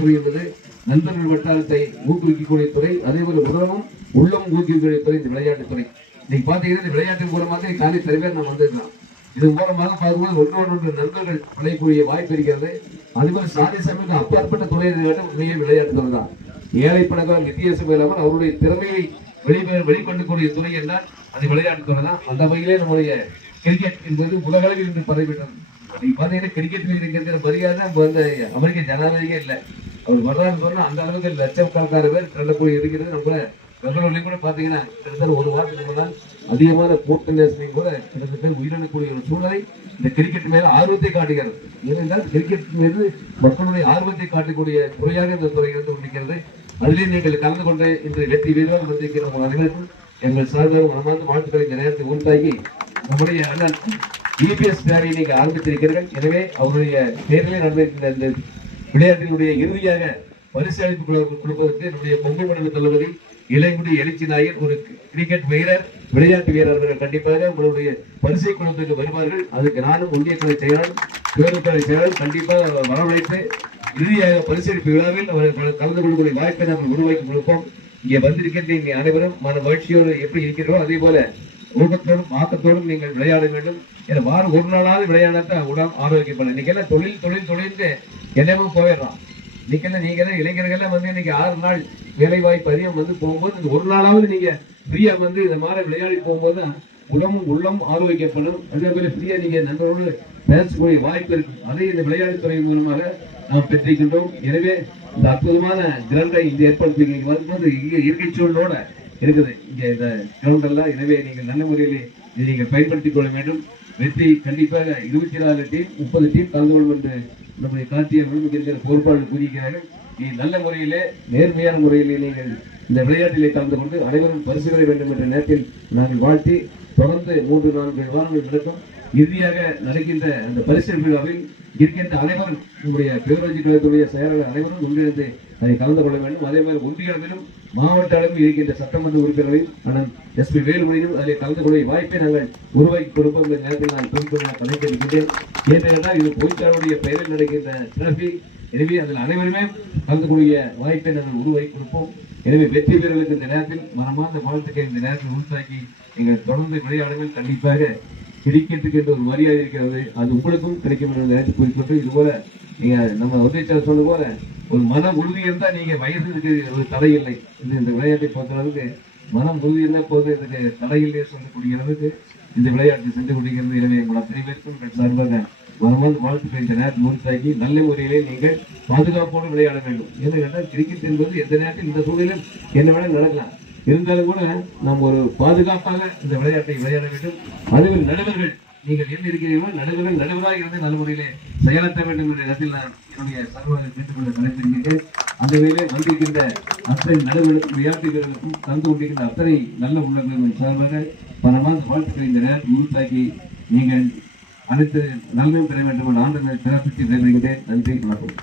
துறை என்பது நண்பர்கள் வட்டாரத்தை ஊக்குவிக்கக்கூடிய துறை. அதே போல உடலும் உள்ளம் ஊக்குவிக்கக்கூடிய துறை இந்த விளையாட்டுத்துறை. இன்னைக்கு பாத்தீங்கன்னா இந்த விளையாட்டு மூலமாக காலை தலைவர் நாம் வந்திருக்கலாம். இது மூலமாக பார்க்கும்போது ஒன்று நண்பர்கள் விளையக்கூடிய வாய்ப்பு இருக்கிறது. அதுபோல சாதி சமயம் அப்பாற்பட்ட துறை விளையாட்டு துறை தான். ஏழை பணக்கார வித்தியாசம் இல்லாமல் அவருடைய திறமையை வெளிக்கொண்டக்கூடிய துறை என்றால் அது விளையாட்டு துறை தான். அந்த வகையிலே நம்முடைய கிரிக்கெட் என்பது உலகளவில் இன்று பரவிவிட்டது. நீங்க பாத்தீங்கன்னா கிரிக்கெட் இருக்கிற மரியாதை வந்து அமெரிக்க ஜனாதிபதியே இல்லை. அவர் வர்றாருன்னு சொன்னா அந்த அளவுக்கு லட்சக்கணக்கான பேர் கண்டக்கூடிய இருக்கிறது. நம்ம பெங்களூர்லயும் கூட பாத்தீங்கன்னா கிட்டத்தட்ட ஒரு வாரத்துக்கு முன்னால் அதிகமான போர்ட் கூட கிட்டத்தட்ட உயிரிழக்கக்கூடிய ஒரு சூழ்நிலை இந்த கிரிக்கெட் மேல ஆர்வத்தை காட்டுகிறது. ஏனென்றால் கிரிக்கெட் மீது மக்களுடைய ஆர்வத்தை காட்டக்கூடிய துறையாக இந்த துறை இருந்து கொண்டிருக்கிறது. அதிலே நீங்கள் கலந்து கொண்டு இன்று வெற்றி வீரர்கள் வந்திருக்கிற உங்கள் அனைவருக்கும் எங்கள் சார்பாக மனமார்ந்த வாழ்த்துக்களை இந்த நேரத்தை உண்டாகி நம்முடைய அண்ணன் இபிஎஸ் பேரை நீங்க ஆரம்பித்திருக்கிறீர்கள். எனவே அவருடைய தேர்தலில் நடந்திருக்கின்ற இந்த விளையாட்டினுடைய இறுதியாக பரிசு அளிப்பு கொடுப்பதற்கு நம்முடைய பொங்கல் மண்டல தளபதி இளைமுடி எழுச்சி நாயர் ஒரு கிரிக்கெட் வீரர் விளையாட்டு வீரர்கள் கண்டிப்பாக உங்களுடைய பரிசை கொடுப்பதற்கு வருவார்கள். அதுக்கு நானும் ஒன்றிய கலை செயலாளர் பேருக்கலை செயலாளர் கண்டிப்பாக வரவழைத்து இறுதியாக பரிசளிப்பு விழாவில் அவர்கள் கலந்து கொள்ளக்கூடிய வாய்ப்பை நாங்கள் உருவாக்கி கொடுப்போம். இங்கே வந்திருக்கின்ற இங்கே அனைவரும் மன மகிழ்ச்சியோடு எப்படி இருக்கிறோம் அதே போல ஊக்கத்தோடும் ஆக்கத்தோடும் நீங்கள் விளையாட வேண்டும். ஏன்னா வாரம் ஒரு நாளாவது விளையாடத்தான் உடல் ஆரோக்கியப்படும். இன்னைக்கு எல்லாம் தொழில் என்னவும் போயிடுறான். இன்னைக்கு நீங்க இளைஞர்கள் வந்து இன்னைக்கு 6 நாள் வேலை வாய்ப்பு அதிகம் வந்து போகும்போது ஒரு நாளாவது நீங்க ஃப்ரீயா வந்து இந்த மாதிரி விளையாடி போகும்போது உடம்பும் உள்ளம் ஆரோக்கியப்படும். அதே போல ஃப்ரீயா நீங்க நண்பரோடு பேசக்கூடிய வாய்ப்பு இருக்கு. அதை இந்த விளையாட்டுத்துறை மூலமாக நாம் பெற்றிருக்கின்றோம். எனவே இந்த அற்புதமான கிரவுண்டை இங்க ஏற்படுத்தி வரும்போது இங்க இயற்கை சூழலோட இருக்குது இங்க இந்த கிரவுண்ட் எல்லாம். எனவே நீங்கள் நல்ல முறையிலே இதை நீங்கள் பயன்படுத்திக் கொள்ள வேண்டும். வெற்றி கண்டிப்பாக 24 டீம் 30 டீம் கலந்து கொள்ளும் என்று நம்முடைய கார்த்திகை இருக்கிற பொறுப்பாளர் கூறுகிறார்கள். நீ நல்ல முறையிலே நேர்மையான முறையிலே நீங்கள் இந்த விளையாட்டிலே கலந்து கொண்டு அனைவரும் பரிசு பெற வேண்டும் என்ற நேரத்தில் நாங்கள் வாழ்த்தி தொடர்ந்து 3-4 வாரங்கள் நடக்கும். இறுதியாக நடக்கின்ற அந்த பரிசு விழாவில் இருக்கின்ற அனைவரும் நம்முடைய பேரூராட்சி கழகத்துடைய செயலாளர் அனைவரும் ஒன்றிணைந்து அதை கலந்து கொள்ள வேண்டும். அதே மாதிரி ஒன்றிய அளவிலும் மாவட்ட அளவில் இருக்கின்ற சட்டமன்ற உறுப்பினர்கள் அண்ணன் எஸ்பி வேலுமணியும் அதில் கலந்து கொள்ள வாய்ப்பை நாங்கள் உருவாக்கி கொடுப்போம். இந்த நேரத்தில் நான் பொறுப்பு கலைக்கின்றேன். ஏனென்றால் இது பொய்த்தாருடைய பெயரில் நடக்கின்ற சிறப்பி. எனவே அதில் அனைவருமே கலந்து கொள்ள வாய்ப்பை நாங்கள் உருவாக்கி கொடுப்போம். எனவே வெற்றி வீரர்களுக்கு இந்த நேரத்தில் மனமார்ந்த வாழ்த்துக்களை இந்த நேரத்தில் உண்டாக்கி நீங்கள் தொடர்ந்து விளையாடுங்கள். கண்டிப்பாக கிரிக்கெட்டுக்கு என்ற ஒரு மரியாதை இருக்கிறது. அது உங்களுக்கும் கிடைக்கும் என்ற நேரத்தில் குறிப்பிட்டு இது போல நீங்க நம்ம உதயச்சார சொன்ன போல ஒரு மன உறுதி இருந்தால் நீங்க வயதுக்கு ஒரு தடை இல்லை. இந்த விளையாட்டை பொறுத்தளவுக்கு மனம் உறுதி இருந்தால் போது இதுக்கு தடையில்லையே சொல்லக்கூடிய அளவுக்கு இந்த விளையாட்டு சென்று கொண்டிருக்கிறது. எனவே உங்கள் அத்தனை பேருக்கும் சார்பாக மனமார்ந்த வாழ்த்துக்களை இந்த நேரத்தில் உண்டாக்கி நல்ல முறையிலே நீங்கள் பாதுகாப்போடு விளையாட வேண்டும். ஏனென்றால் கிரிக்கெட் என்பது எந்த நேரத்தில் இந்த சூழலிலும் என்ன வேணாலும் நடக்கலாம். இருந்தாலும் கூட நாம் ஒரு பாதுகாப்பாக இந்த விளையாட்டை விளையாட வேண்டும். அதுவும் நடுவர்கள் நீங்கள் என்ன இருக்கிறீர்களோ நடுவராக இருந்து நல்ல முறையிலே செயலாற்ற வேண்டும் என்ற இடத்தில் நான் என்னுடைய சர்வாக கேட்டுக்கொள்ள தலைப்பிருக்கிறேன். அந்த வேலை வந்திருக்கின்ற அத்தனை நடுவர்களுக்கும் விளையாட்டு வீரர்களுக்கும் தந்து கொண்டிருக்கின்ற அத்தனை நல்ல உள்ளவர்களின் சார்பாக பலமான வாழ்த்துக்களை இந்த நேரத்தில் உருவாக்கி நீங்கள் அனைத்து நன்மையும் பெற வேண்டும் என்ற ஆண்டு பிறப்பித்து விடைபெறுகிறேன். நன்றி, வணக்கம்.